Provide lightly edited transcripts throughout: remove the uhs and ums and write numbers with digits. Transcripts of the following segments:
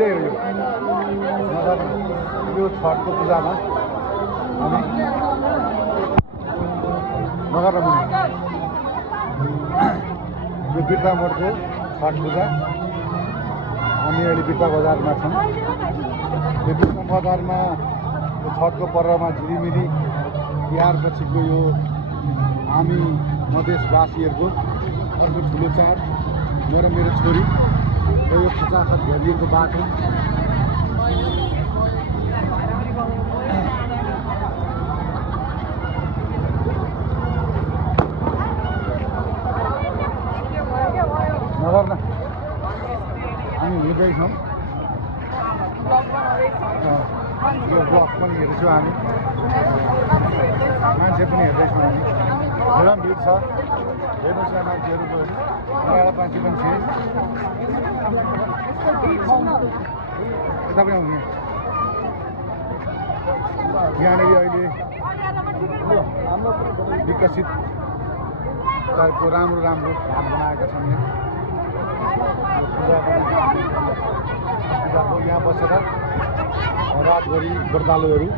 दुइटै हो यो छठको पूजामा हामी नगर मुनि यो बिर्ता मोडको छठ पूजा हामी अहिले बिर्ता बजारमा छौँ। यो बिर्ता बजारमा छठको पर्वमा झिलिमिली तिहारपछिको यो हामी मधेसवासीहरूको अर्को ठुलो चाड म र मेरो छोरी र यो खचाखच भरिएको बाटो नगर न हामी हिँड्दैछौँ। यो ब्लग पनि हेर्छौँ हामी, मान्छे पनि हेर्दैछौँ हामी। धेरै भिड छ, हेर्नुहोस् यहाँ मान्छेहरू गयो नयाँ मान्छे पनि थिए यता पनि आउने यहाँनिर अहिले विकसित टाइपको राम्रो राम्रो घाट बनाएका छन्। पूजाको यहाँ बसेर रातभरि व्रतालुहरू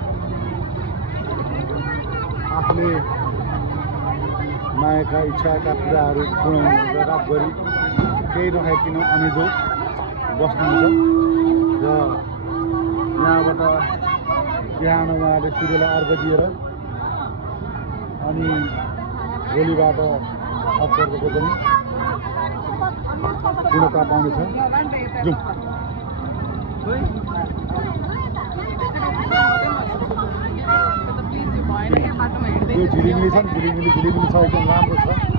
आफूले मागेका इच्छाका कुराहरू पुर्याउनुहुन्छ। रातभरि केही नखाइकन अनिदो बस्नुहुन्छ र यहाँबाट बिहानमा सूर्यलाई अर्घ दिएर अनि भोलिबाट अवसरको पनि पूर्णता पाउनेछ। जाउँ यो झिलिमिली छ नि, झिलिमिली छ, एकदम राम्रो छ।